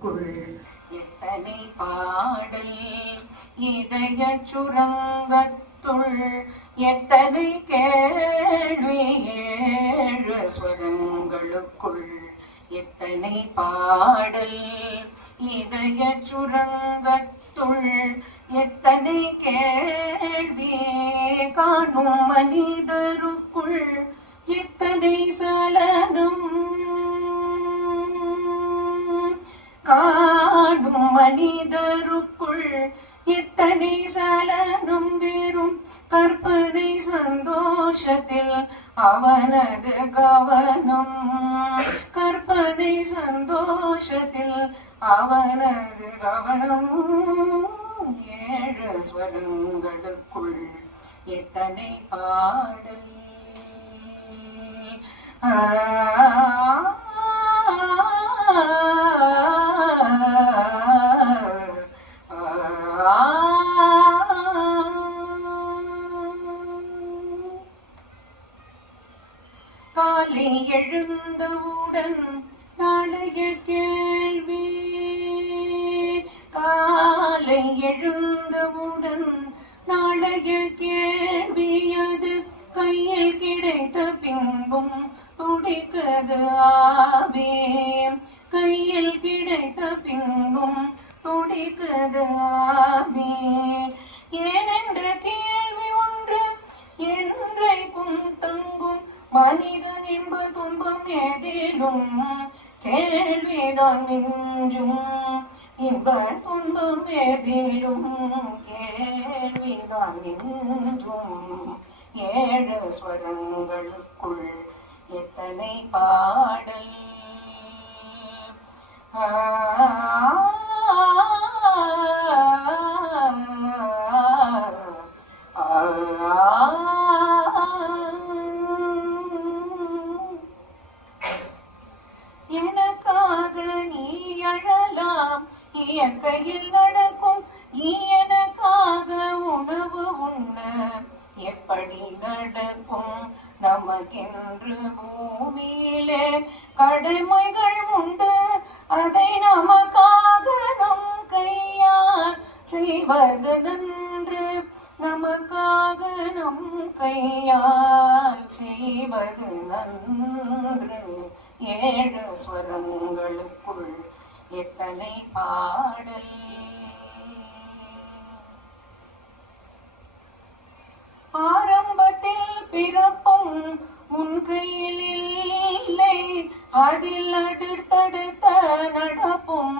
எத்தனை பாடல் இதய சுரங்கத்துள் எத்தனை கேள்வி ஏழு ஸ்வரங்களுக்குள் எத்தனை பாடல் இதய சுரங்கத்துள் எத்தனை கேள்வி காணும் மனிதருக்குள் எத்தனை சலனம் காணும் மனிதருக்குள் எத்தனை சலனம் வெறும் கற்பனை சந்தோஷத்தில் அவனது கவனம் கற்பனை சந்தோஷத்தில் அவனது கவனம் ஏழு ஸ்வரங்களுக்குள் எத்தனை பாடல் காலை எழுந்தவுடன் நாளைய கேள்வி காலை எழுந்தவுடன் நாளைய கேள்வி அது கையில் கிடைத்த பின்பும் துடிக்கது ஆவே கையில் கிடைத்த பின்பும் துடிக்கது ஆவே ஏனென்ற கேள்வி ஒன்று என்றைக்கும் தங்கும் மனிதன் என்ப துன்பம் எதிலும் கேள்விதான் மிஞ்சும் இன்ப துன்பம் எதிலும் கேள்விதான் மிஞ்சும் ஏழு ஸ்வரங்களுக்குள் எத்தனை பாடல் எனக்காக நீ அழலாம் இயற்கையில் நடக்கும் எனக்காக உணவு உண்ண எப்படி நடக்கும் நமக்கென்று பூமியிலே கடமைகள் உண்டு அதை நமக்காக நம் கையால் செய்வது நன்று நமக்காக நம் கையால் செய்வது நன்று ஏழு ஸ்வரங்களுக்குள் எத்தனை பாடல் ஆரம்பத்தில் பிறப்பும் உன் கையில் இல்லை அதில் அடுத்தடுத்த நடப்பும்